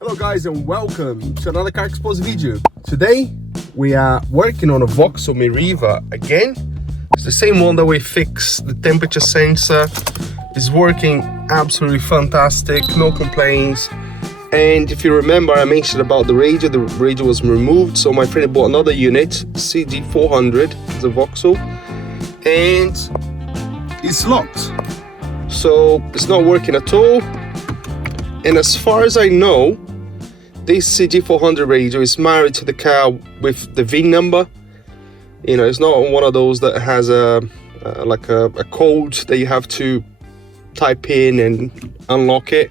Hello guys and welcome to another Car Expose video. Today we are working on a Vauxhall Meriva again. It's the same one that we fixed. The temperature sensor is working absolutely fantastic, no complaints. And if you remember, I mentioned about the radio was removed, so my friend bought another unit, CD400, it's a Vauxhall, and it's locked, so it's not working at all. And as far as I know, this CD400 radio is married to the car with the VIN number. You know, it's not one of those that has a code that you have to type in and unlock it.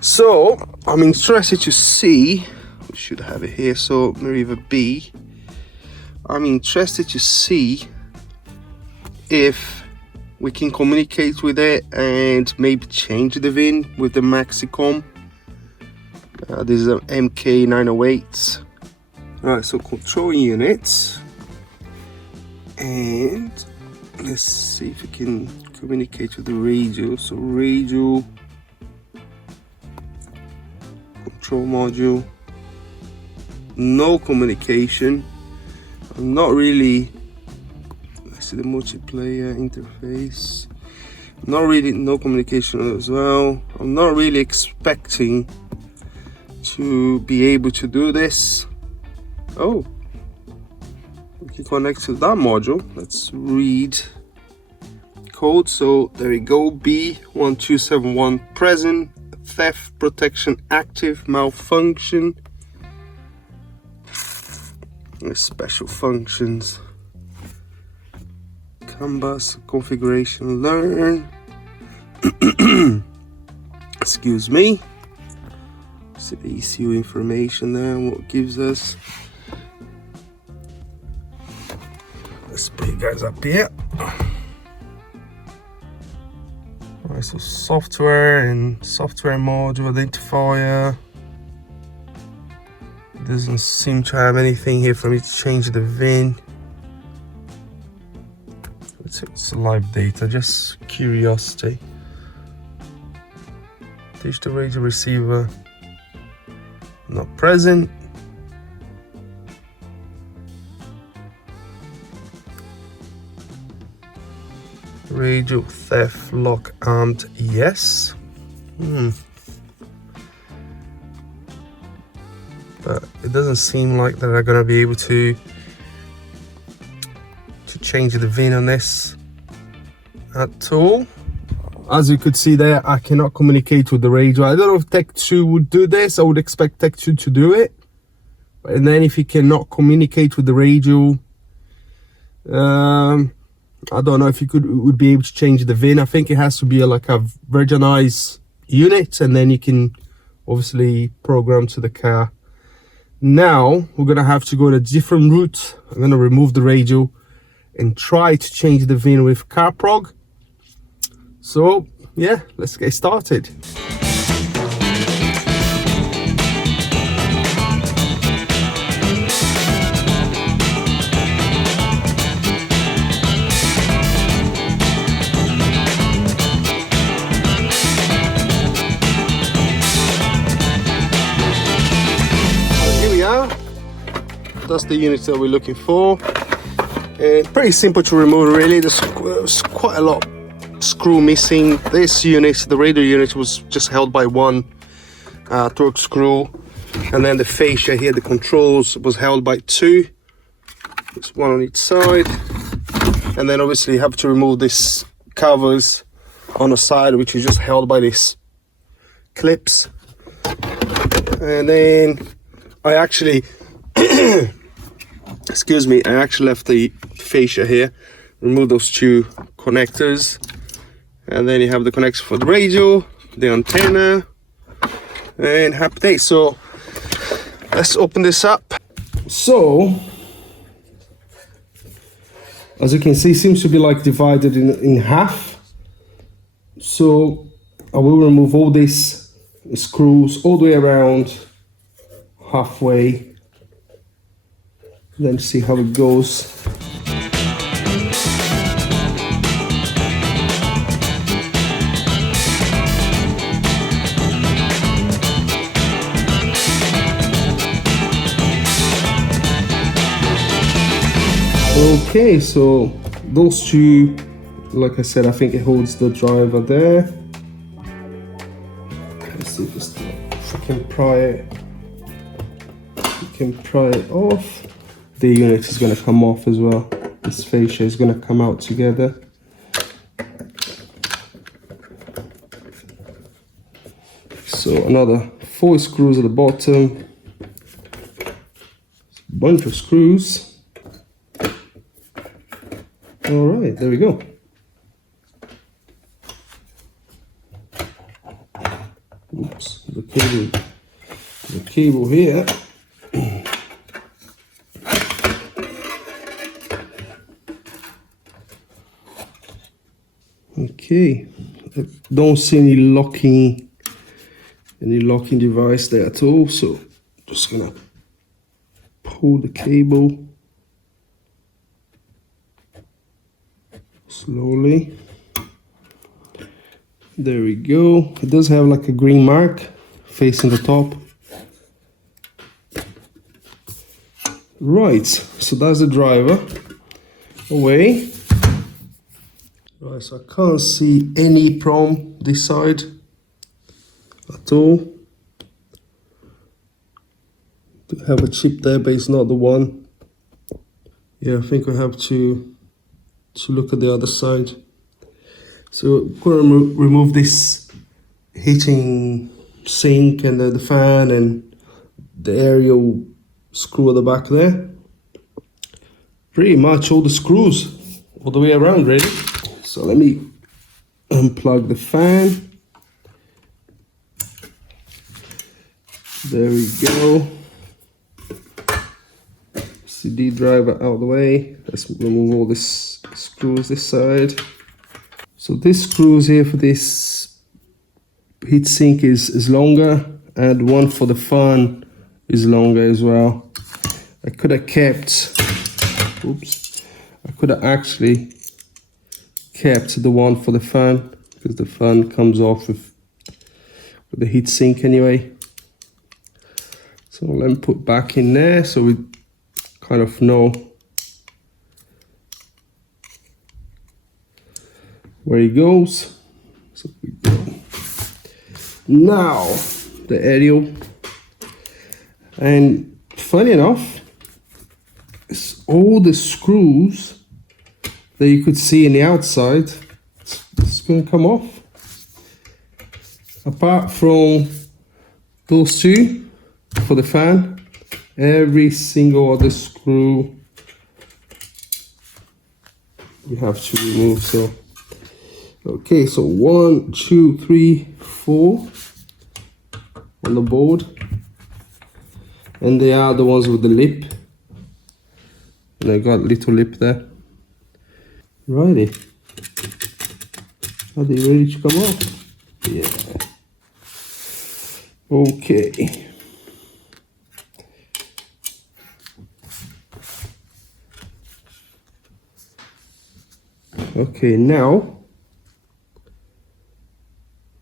So I'm interested to see, we should have it here, so Meriva B. I'm interested to see if we can communicate with it and maybe change the VIN with the MaxiCOM. This is an MK908. Alright, so control units, and let's see if we can communicate with the radio. So radio, control module, no communication. I'm not really, let's see the multiplayer interface, no communication as well. I'm not really expecting to be able to do this. Oh, we can connect to that module. Let's read code. So there we go, B1271 present, theft protection active, malfunction, special functions, canvas configuration, learn. Excuse me. See the ECU information there, what gives us. Let's put you guys up here. Alright, so software and software module identifier. Doesn't seem to have anything here for me to change the VIN. It's live data, just curiosity. Digital radio receiver not present. Radio theft lock armed, yes. But it doesn't seem like that I'm gonna be able to change the VIN on this at all. As you could see there, I cannot communicate with the radio. I don't know if Tech 2 would do this. I would expect Tech 2 to do it. And then if you cannot communicate with the radio, I don't know if you would be able to change the VIN. I think it has to be like a virginized unit, and then you can obviously program to the car. Now we're gonna have to go a different route. I'm gonna remove the radio and try to change the VIN with carprog. So yeah, let's get started. Here we are. That's the unit that we're looking for. Pretty simple to remove, really. There's quite a lot screw missing. This unit, the radio unit, was just held by one torque screw, and then the fascia here, the controls, was held by two. There's one on each side, and then obviously you have to remove this covers on the side, which is just held by these clips. And then I actually excuse me, I actually left the fascia here, remove those two connectors, and then you have the connection for the radio, the antenna, and happy days. So let's open this up. So as you can see, it seems to be like divided in half. So I will remove all these screws all the way around, halfway, then see how it goes. Okay, so those two, like I said, I think it holds the driver there. Let's see if we can pry it. We can pry it off. The unit is going to come off as well. This fascia is going to come out together. So another 4 screws at the bottom. Bunch of screws. All right, there we go. Oops, the cable here. Okay, I don't see any locking device there at all, so just gonna pull the cable slowly. There we go. It does have like a green mark facing the top. Right, so that's the driver. Away. Right, so I can't see any Eeprom this side at all. Do have a chip there, but it's not the one. Yeah, I think I have to look at the other side. So I'm going to remove this heating sink and the fan and the aerial screw at the back there. Pretty much all the screws all the way around, really. So let me unplug the fan. There we go. CD driver out of the way. Let's remove all this screws this side. So this screws here for this heatsink is longer, and one for the fan is longer as well. I could have kept, I could have actually kept the one for the fan, because the fan comes off with the heatsink anyway. So let me put back in there so we kind of know where he goes. So we go. Now the aerial, and funny enough, it's all the screws that you could see in the outside. It's going to come off, apart from those two for the fan. Every single other screw you have to remove. So okay, so 1, 2, 3, 4 on the board, and they are the ones with the lip, and I got a little lip there. Righty, are they ready to come off? Yeah. Okay. Okay, now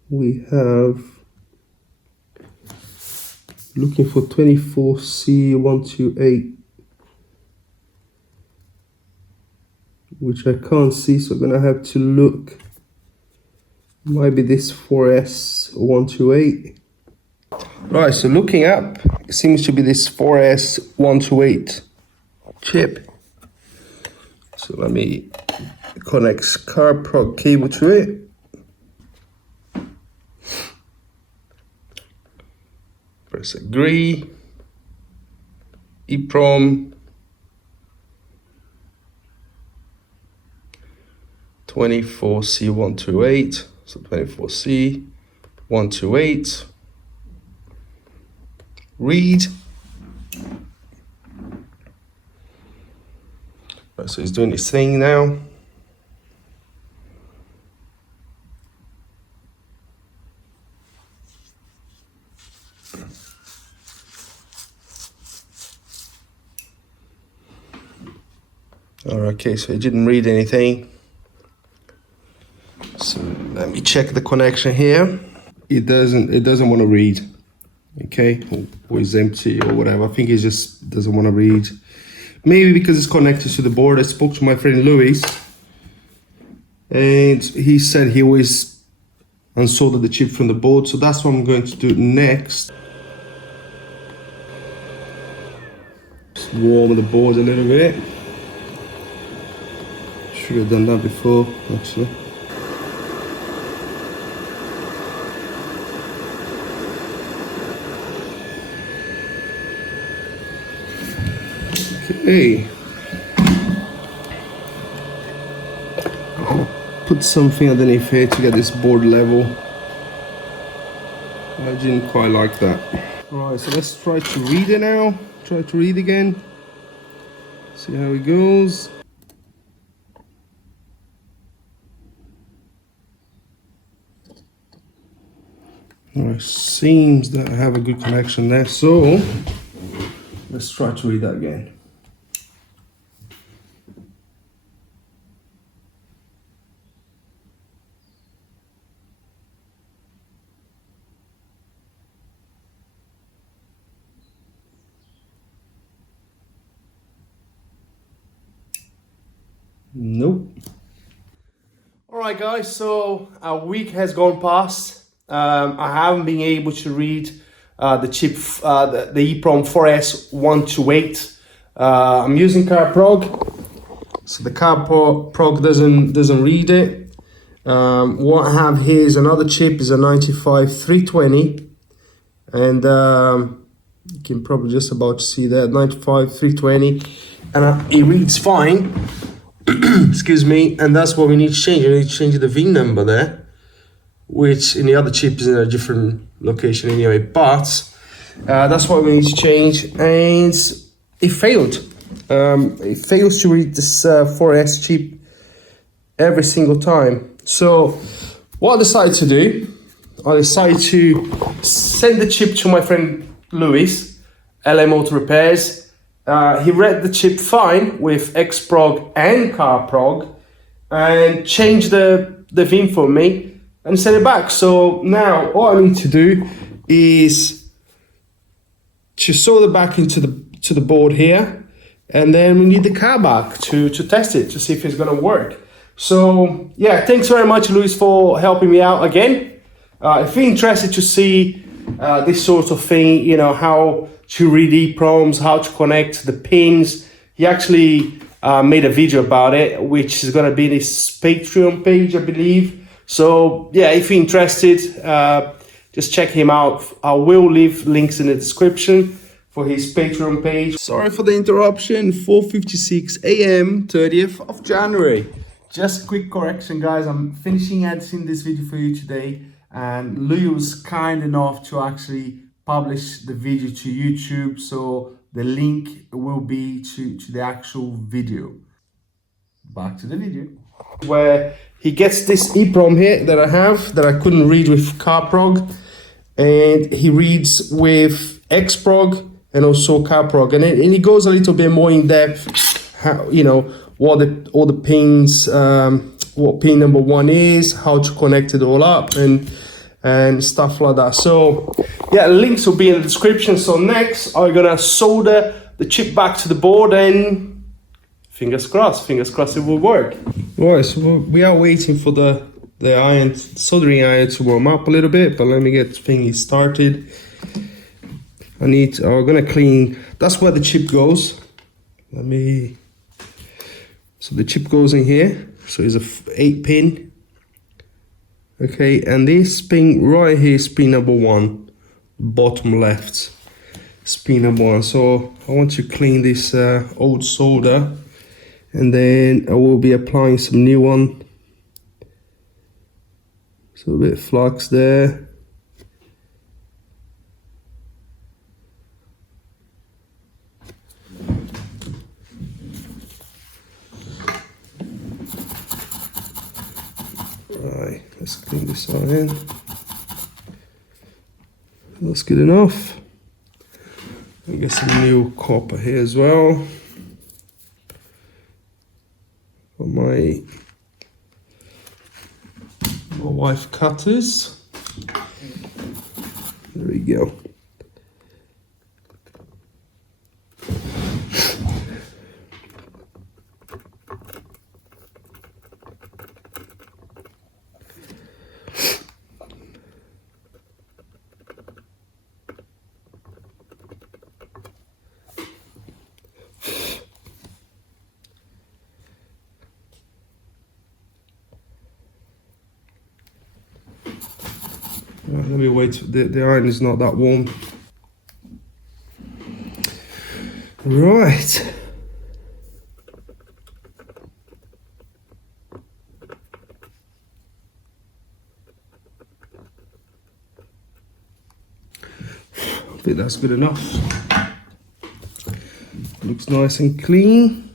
we have looking for 24C128, which I can't see, so I'm gonna have to look. Might be this 4S128. Right, so looking up, it seems to be this 4S128 chip. So let me connect carprog cable to it. Press agree. Eeprom 24C128. So 24C128. Read. Right, so he's doing his thing now. Okay, so it didn't read anything. So let me check the connection here. It doesn't want to read. Okay, or it's empty or whatever. I think it just doesn't want to read. Maybe because it's connected to the board. I spoke to my friend Louis, and he said he always unsoldered the chip from the board, so that's what I'm going to do next. Just warm the board a little bit. Should have done that before, actually. Okay. I'll put something underneath here to get this board level. I didn't quite like that. Alright, so let's try to read it now. Try to read again. See how it goes. Alright, seems that I have a good connection there, so let's try to read that again. Nope. Alright guys, so a week has gone past. I haven't been able to read the chip, the Eeprom 4S128. I'm using carprog, so the carprog doesn't read it. What I have here is another chip, is a 95320, and you can probably just about see that 95320, and it reads fine. Excuse me, and that's what we need to change. We need to change the VIN number there, which in the other chip is in a different location anyway, but that's what we need to change, and it failed. It fails to read this 4S chip every single time. So what I decided to do, I decided to send the chip to my friend Louis, LM Auto Repairs. He read the chip fine with Xprog and carprog and changed the VIN for me and send it back. So now all I need to do is to solder back into the board here, and then we need the car back to test it to see if it's gonna work. So yeah, thanks very much, Luis, for helping me out again. If you're interested to see this sort of thing, you know, how to read Eeproms, how to connect the pins, he actually made a video about it, which is gonna be in his Patreon page, I believe. So yeah, if you're interested, just check him out. I will leave links in the description for his Patreon page. Sorry for the interruption. 4:56 a.m. 30th of January. Just a quick correction, guys. I'm finishing editing this video for you today, and Louis was kind enough to actually publish the video to YouTube, so the link will be to the actual video. Back to the video, where he gets this Eeprom here that I have, that I couldn't read with carprog, and he reads with Xprog and also carprog, and he goes a little bit more in depth, how, you know, what all the pins, what pin number 1 is, how to connect it all up, and stuff like that. So yeah, links will be in the description. So next I'm gonna solder the chip back to the board, and fingers crossed it will work. Right, so we are waiting for the soldering iron to warm up a little bit, but let me get thingy started. I'm gonna clean, that's where the chip goes. So the chip goes in here, so it's a 8 pin. Okay, and this pin right here is pin number 1, bottom left, is pin number 1. So I want to clean this old solder, and then I will be applying some new one. So a bit of flux there. Right, let's clean this out in. That's good enough. I'll get some new copper here as well for my wife cutters. There we go. Let me wait. The iron is not that warm. Right. I think that's good enough. Looks nice and clean.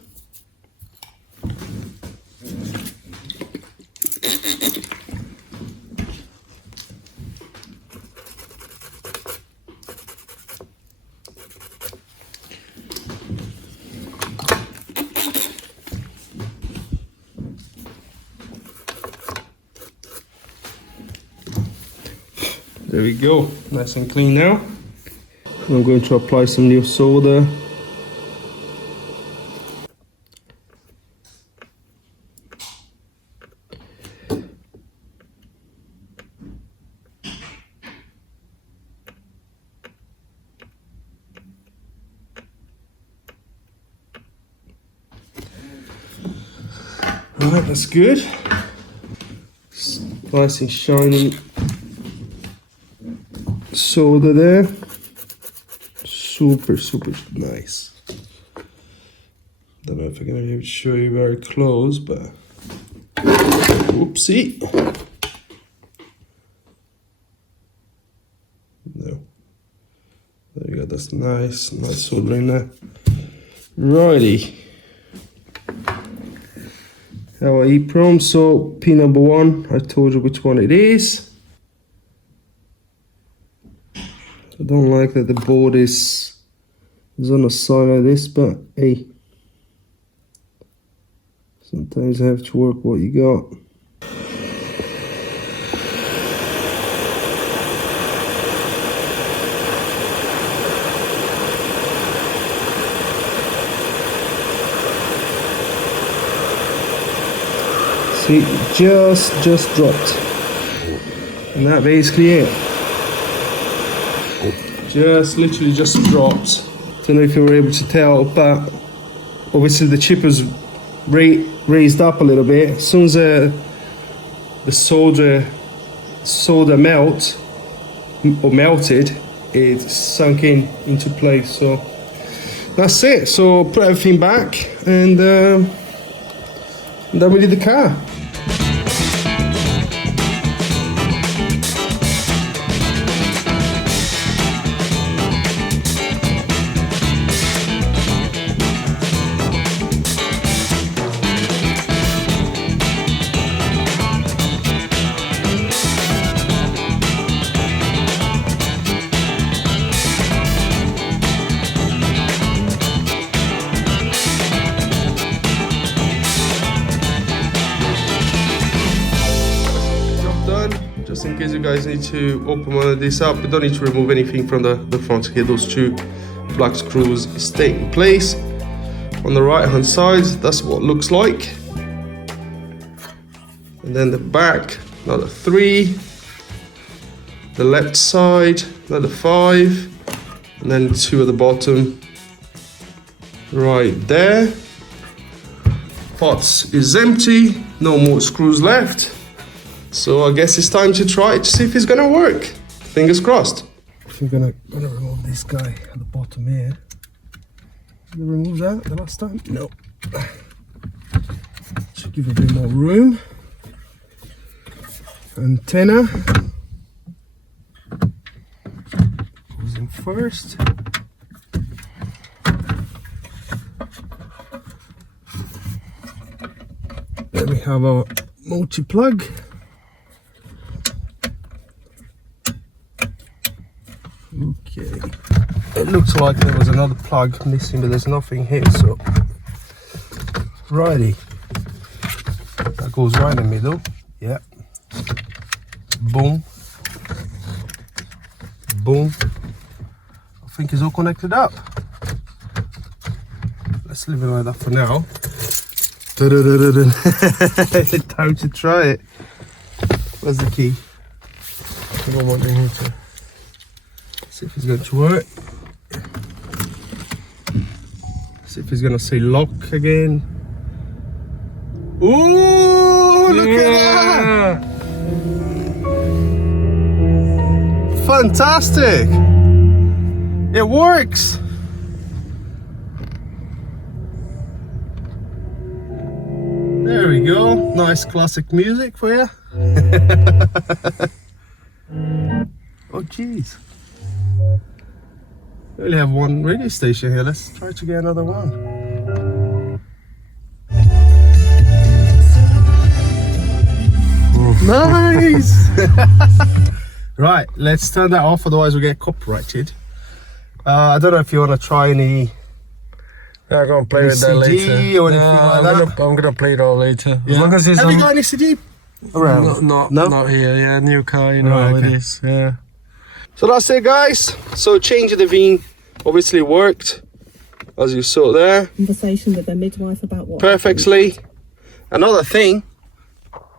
There we go, nice and clean now. I'm going to apply some new solder. Right, that's good. It's nice and shiny solder there. Super nice. Don't know if I'm gonna be able to show you very close, but whoopsie. No. There you go, that's nice solder in there. Righty. Our Eeprom, so pin number 1, I told you which one it is. I don't like that the board is on the side like this, but hey, sometimes you have to work what you got. See, just dropped, and that basically it. Literally just dropped. Don't know if you were able to tell, but obviously the chip was raised up a little bit. As soon as the solder melted, it sunk into place. So that's it. So put everything back, and then we did the car. Just in case you guys need to open one of these up, you don't need to remove anything from the front here. Those 2 black screws stay in place. On the right hand side, that's what it looks like. And then the back, another 3. The left side, another 5. And then 2 at the bottom, right there. Parts is empty, no more screws left. So I guess it's time to try it to see if it's gonna work. Fingers crossed. If you're gonna remove this guy at the bottom here. Did you remove that the last time? No. Should give it a bit more room. Antenna goes in first. Then we have our multi-plug. Okay, it looks like there was another plug missing, but there's nothing here, so righty, that goes right in the middle. Yeah, boom, boom. I think it's all connected up. Let's leave it like that for now. Time to try it. Where's the key? I don't want here to see if it's going to work. See if it's going to say lock again. Ooh, look at that! fantastic. It works. There we go. Nice classic music for you. Oh jeez. We only have one radio station here. Let's try to get another one. Nice. Right, let's turn that off, otherwise we'll get copyrighted. I don't know if you want to try any. Yeah, I'm gonna play with that later. Or anything like that. I'm gonna play it all later. Yeah. As long as it's have you got any CD around? Not here. Yeah, new car. You know how it is. Yeah. So that's it, guys. So changing the VIN obviously worked, as you saw there. Conversation with their midwife about what Perfectly. Another thing,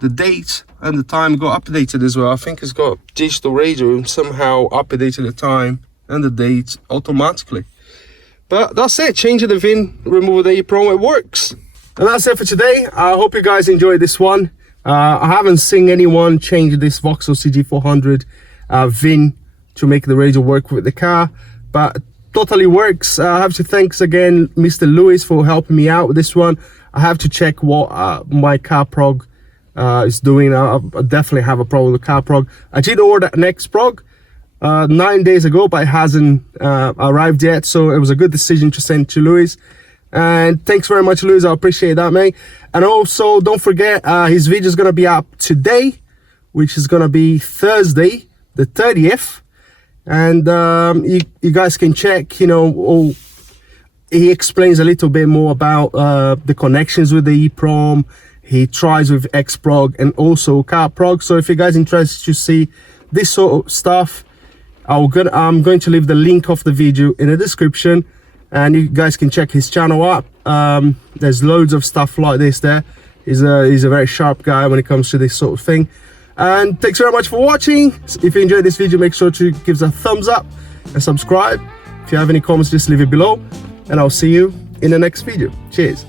the date and the time got updated as well. I think it's got digital radio and somehow updated the time and the date automatically. But that's it, changing the VIN, remove the Eeprom, it works. And that's it for today. I hope you guys enjoyed this one. I haven't seen anyone change this Vauxhall CD400 VIN to make the radio work with the car, but totally works. I have to thanks again Mr. Lewis for helping me out with this one. I have to check what my carprog is doing. I definitely have a problem with carprog. I did order an X-Prog 9 days ago, but it hasn't arrived yet, so it was a good decision to send to Lewis. And thanks very much, Lewis. I appreciate that, mate. And also don't forget, his video is going to be up today, which is going to be Thursday the 30th. And you guys can check, you know, he explains a little bit more about the connections with the Eeprom. He tries with X-Prog and also carprog. So if you guys are interested to see this sort of stuff, I'm going to leave the link of the video in the description, and you guys can check his channel up. There's loads of stuff like this there. He's a very sharp guy when it comes to this sort of thing. And thanks very much for watching. If you enjoyed this video, make sure to give us a thumbs up and subscribe. If you have any comments, just leave it below, and I'll see you in the next video. Cheers.